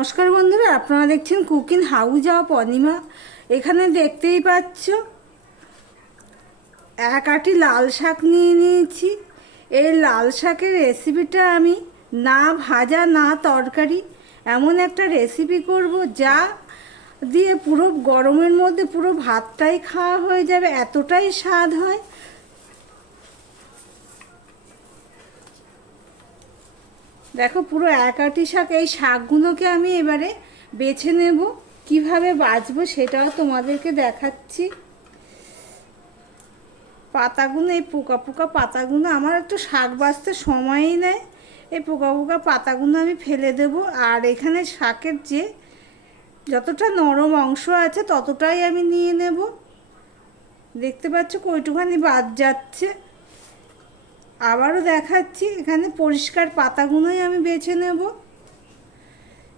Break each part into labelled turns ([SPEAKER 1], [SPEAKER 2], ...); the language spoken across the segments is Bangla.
[SPEAKER 1] নমস্কার বন্ধুরা, আপনারা দেখছেন কুকিং হাউস অফ অনিমা। এখানে দেখতেই পাচ্ছ, এক আটি লাল শাক নিয়ে নিয়েছি। এই লাল শাকের রেসিপিটা আমি না ভাজা, না তরকারি, এমন একটা রেসিপি করব যা দিয়ে পুরো গরমের মধ্যে পুরো ভাতটাই খাওয়া হয়ে যাবে, এতটাই স্বাদ হয়। দেখো, পুরো এক আটি শাক, এই শাকগুলোকে আমি এবারে বেছে নেব। কীভাবে বাছবো সেটাও তোমাদেরকে দেখাচ্ছি। পাতাগুলো, এই পোকা পোকা পাতাগুলো, আমার একটু শাক বাছতে সময়ই নেয় এই পোকা পোকা পাতাগুলো আমি ফেলে দেব। আর এখানে শাকের যে যতটা নরম অংশ আছে, ততটাই আমি নিয়ে নেব। দেখতে পাচ্ছ কইটুখানি বাদ যাচ্ছে। আবারও দেখাচ্ছি, এখানে পরিষ্কার পাতাগুলোই আমি বেছে নেব।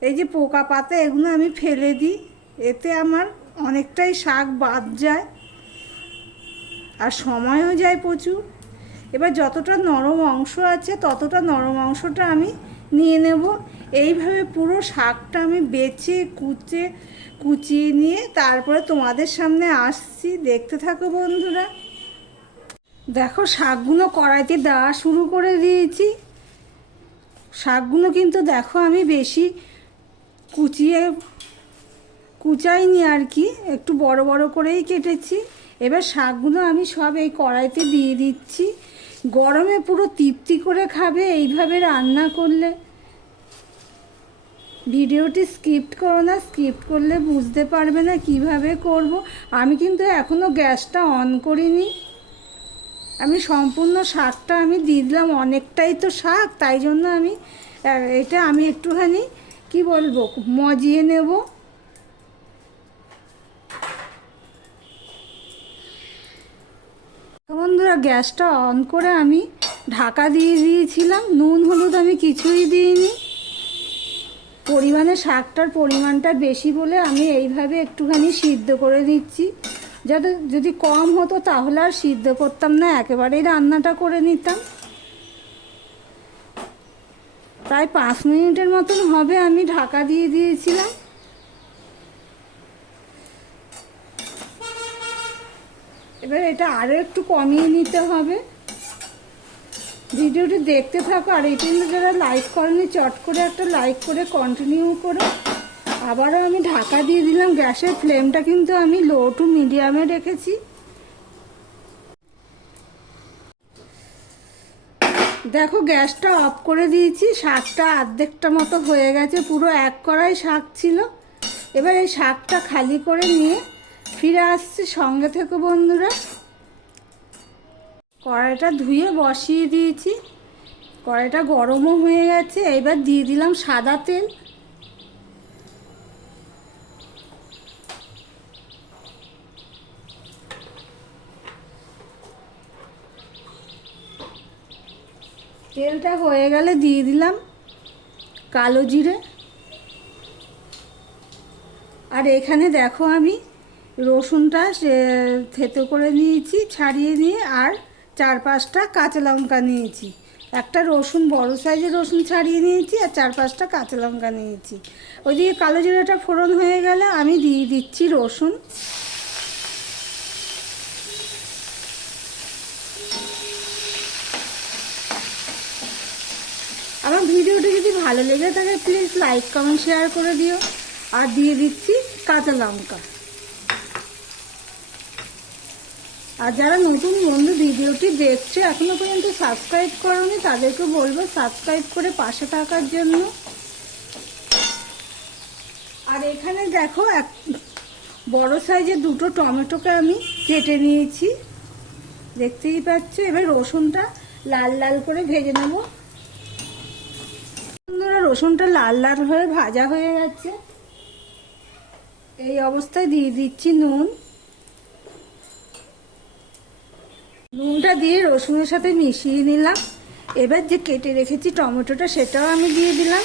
[SPEAKER 1] এই যে পোকা পাতা, এগুলো আমি ফেলে দিই, এতে আমার অনেকটাই শাক বাদ যায় আর সময়ও যায় প্রচুর। এবার যতটা নরম অংশ আছে, ততটা নরম অংশটা আমি নিয়ে নেব। এইভাবে পুরো শাকটা আমি বেছে, কুচে, কুচিয়ে নিয়ে তারপরে তোমাদের সামনে আসছি। দেখতে থাকো বন্ধুরা। দেখো, শাকগুলো কড়াইতে দেওয়া শুরু করে দিয়েছি। শাকগুলো কিন্তু দেখো, আমি বেশি কুচিয়ে, কুচাইনি আর কি, একটু বড় বড় করেই কেটেছি। এবার শাকগুলো আমি সব এই কড়াইতে দিয়ে দিচ্ছি। গরমে পুরো তৃপ্তি করে খাবে, এইভাবে রান্না করলে। ভিডিওটি স্কিপ্ট করো না স্কিপ্ট করলে বুঝতে পারবে না কীভাবে করব। আমি কিন্তু এখনও গ্যাসটা অন করিনি। আমি সম্পূর্ণ শাকটা আমি দিয়ে দিলাম, অনেকটাই তো শাক, তাই জন্য আমি এটা আমি একটুখানি, কি বলব, মজিয়ে নেব। বন্ধুরা, গ্যাসটা অন করে আমি ঢাকা দিয়ে দিয়েছিলাম, নুন হলুদ আমি কিছুই দিইনি। পরিমাণে শাকটার পরিমাণটা বেশি বলে আমি এইভাবে একটুখানি সিদ্ধ করে দিচ্ছি যাতে যদি কম হতো তাহলে আর সিদ্ধ করতাম না, একেবারেই রান্নাটা করে নিতাম। প্রায় পাঁচ মিনিটের মতন হবে আমি ঢাকা দিয়ে দিয়েছিলাম। এবার এটা আরও একটু কমিয়ে নিতে হবে। ভিডিওটি দেখতে থাকো, আর কিন্তু যারা লাইক করেনি, চট করে একটা লাইক করে কন্টিনিউ করো। আবারও আমি ঢাকা দিয়ে দিলাম গ্যাসের ফ্লেমটা কিন্তু আমি লো টু মিডিয়ামে রেখেছি। দেখো গ্যাসটা অফ করে দিয়েছি, শাকটা অর্ধেকটা মতো হয়ে গেছে, পুরো এক কড়াই শাক ছিল। এবার এই শাকটা খালি করে নিয়ে ফিরে আসছি সঙ্গে থেকে বন্ধুরা। কড়াইটা ধুয়ে বসিয়ে দিয়েছি, কড়াইটা গরমও হয়ে গেছে এবার দিয়ে দিলাম সাদা তেল। তেলটা হয়ে গেলে দিয়ে দিলাম কালো জিরে। আর এখানে দেখো আমি রসুনটা থেতো করে নিয়েছি, ছাড়িয়ে নিয়ে আর চার পাঁচটা কাঁচা লঙ্কা নিয়েছি। একটা রসুন, বড় সাইজের রসুন ছাড়িয়ে নিয়েছি আর চার পাঁচটা কাঁচা লঙ্কা নিয়েছি। ওইদিকে কালো জিরাটা ফোড়ন হয়ে গেলে আমি দিয়ে দিচ্ছি রসুন। আমার ভিডিওটি যদি ভালো লেগে থাকে প্লিজ লাইক কমেন্ট শেয়ার করে দিও। আর দিয়ে দিচ্ছি কাঁচা লঙ্কা। আর যারা নতুন বন্ধু, ভিডিওটি দেখছে, এখনও পর্যন্ত সাবস্ক্রাইব করনি, তাদেরকে বলব সাবস্ক্রাইব করে পাশে থাকার জন্য। আর এখানে দেখো, এক বড় সাইজের দুটো টমেটোকে আমি কেটে নিয়েছি। দেখতেই পাচ্ছ, এবার রসুনটা লাল লাল করে ভেজে নেব। রসুনটা লাল লাল হয়ে ভাজা হয়ে যাচ্ছে এই অবস্থায় দিয়ে দিচ্ছি নুন। নুনটা দিয়ে রসুনের সাথে মিশিয়ে নিলাম। এবার যে কেটে রেখেছি টমেটোটা, সেটাও আমি দিয়ে দিলাম।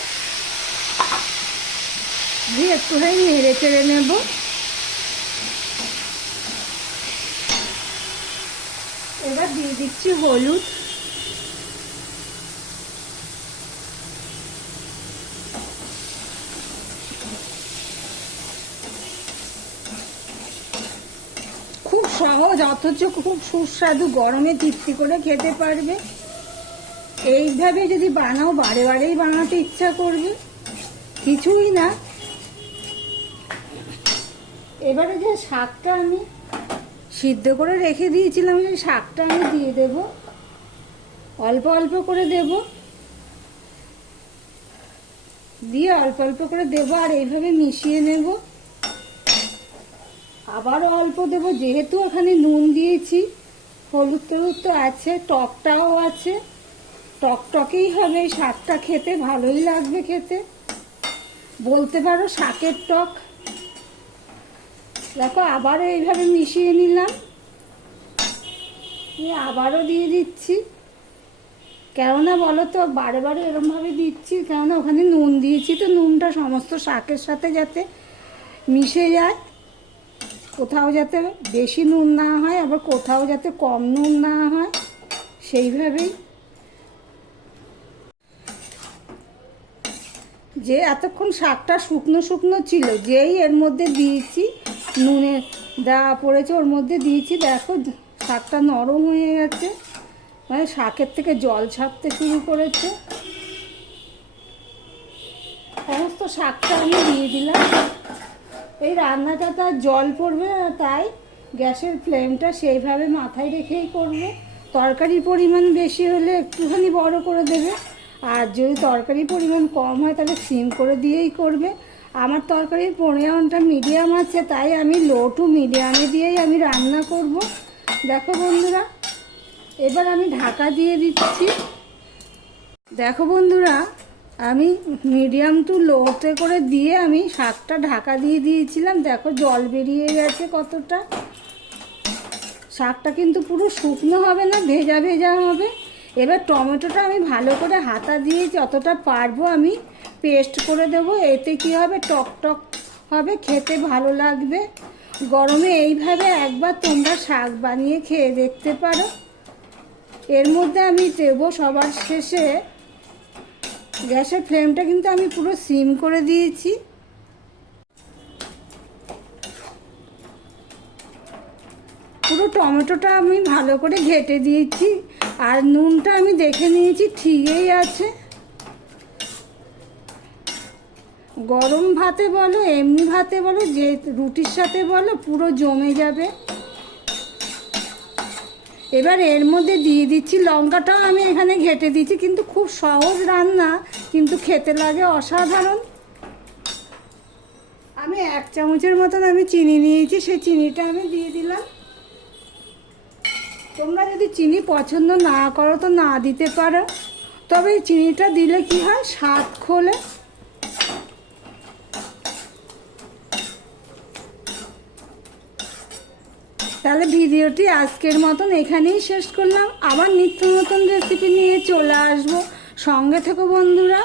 [SPEAKER 1] দিয়ে একটুখানি নেড়ে চেড়ে নেব। এবার দিয়ে দিচ্ছি হলুদ। সহজ অথচ খুব সুস্বাদু গরমে তৃপ্তি করে খেতে পারবে। এইভাবে যদি বানাও, বারে বারেই বানাতে ইচ্ছা করবে। কিছুই না। এবারে যে শাকটা আমি সিদ্ধ করে রেখে দিয়েছিলাম, সেই শাকটা আমি দিয়ে দেব। অল্প অল্প করে দেব। দিয়ে অল্প অল্প করে দেবো আর এইভাবে মিশিয়ে নেব। আবারও অল্প দেব, যেহেতু এখানে নুন দিয়েছি হলুদ টলুদ তো আছে, টকটাও আছে। টক টকেই হবে, এই শাকটা খেতে ভালোই লাগবে খেতে। বলতে পারো শাকের টক। দেখো, আবারও এইভাবে মিশিয়ে নিলাম। আবারও দিয়ে দিচ্ছি। কেননা বলো তো, বারে বারে এরমভাবে দিচ্ছি, কেননা ওখানে নুন দিয়েছি, তো নুনটা সমস্ত শাকের সাথে যাতে মিশে যায়। কোথাও যাতে বেশি নুন না হয়, আবার কোথাও যাতে কম নুন না হয়, সেইভাবেই। যে এতক্ষণ শাকটা শুকনো শুকনো ছিল, যেই এর মধ্যে দিয়েছি, নুনে দেওয়া পড়েছে, ওর মধ্যে দিয়েছি, দেখো শাকটা নরম হয়ে গেছে। মানে শাকের থেকে জল ছাড়তে শুরু করেছে। সমস্ত শাকটা আমি দিয়ে দিলাম। এই রান্নাটা তার জল পড়বে না, তাই গ্যাসের ফ্লেমটা সেইভাবে মাথায় রেখেই করবে। তরকারির পরিমাণ বেশি হলে একটুখানি বড় করে দেবে, আর যদি তরকারির পরিমাণ কম হয় তাহলে সিম করে দিয়েই করবে। আমার তরকারির পরিমাণটা মিডিয়াম আছে, তাই আমি লো টু মিডিয়ামে দিয়েই আমি রান্না করব। দেখো বন্ধুরা, এবার আমি ঢাকা দিয়ে দিচ্ছি। দেখো বন্ধুরা আমি মিডিয়াম টু লোতে করে দিয়ে আমি শাকটা ঢাকা দিয়ে দিয়েছিলাম। দেখো জল বেরিয়ে গেছে কতটা। শাকটা কিন্তু পুরো শুকনো হবে না, ভেজা ভেজা হবে। এবার টমেটোটা আমি ভালো করে হাতা দিয়ে যতটা পারব আমি পেস্ট করে দেবো। এতে কি হবে? টক টক হবে, খেতে ভালো লাগবে। গরমে এইভাবে একবার তোমরা শাক বানিয়ে খেয়ে দেখতে পারো। এর মধ্যে আমি দেবো সবার শেষে গ্যাসের ফ্লেমটা কিন্তু আমি পুরো সিম করে দিয়েছি। পুরো টমেটোটা আমি ভালো করে ঘেটে দিয়েছি, আর নুনটা আমি দেখে নিয়েছি, ঠিকই আছে। গরম ভাতে বলো, এমনি ভাতে বলো, যে রুটির সাথে বলো, পুরো জমে যাবে। এবার এর মধ্যে দিয়ে দিচ্ছি লঙ্কাটাও আমি এখানে ঘেটে দিচ্ছি, কিন্তু খুব সহজ রান্না, কিন্তু খেতে লাগে অসাধারণ। আমি এক চামচের মতন আমি চিনি নিয়েছি, সেই চিনিটা আমি দিয়ে দিলাম। তোমরা যদি চিনি পছন্দ না করো তো না দিতে পারো। তবে চিনিটা দিলে কি হয়? স্বাদ খোলে। তাহলে ভিডিওটি আজকের মতন এখানেই শেষ করলাম। আবার নিত্য নতুন রেসিপি নিয়ে চলে আসব। সঙ্গে থেকো বন্ধুরা।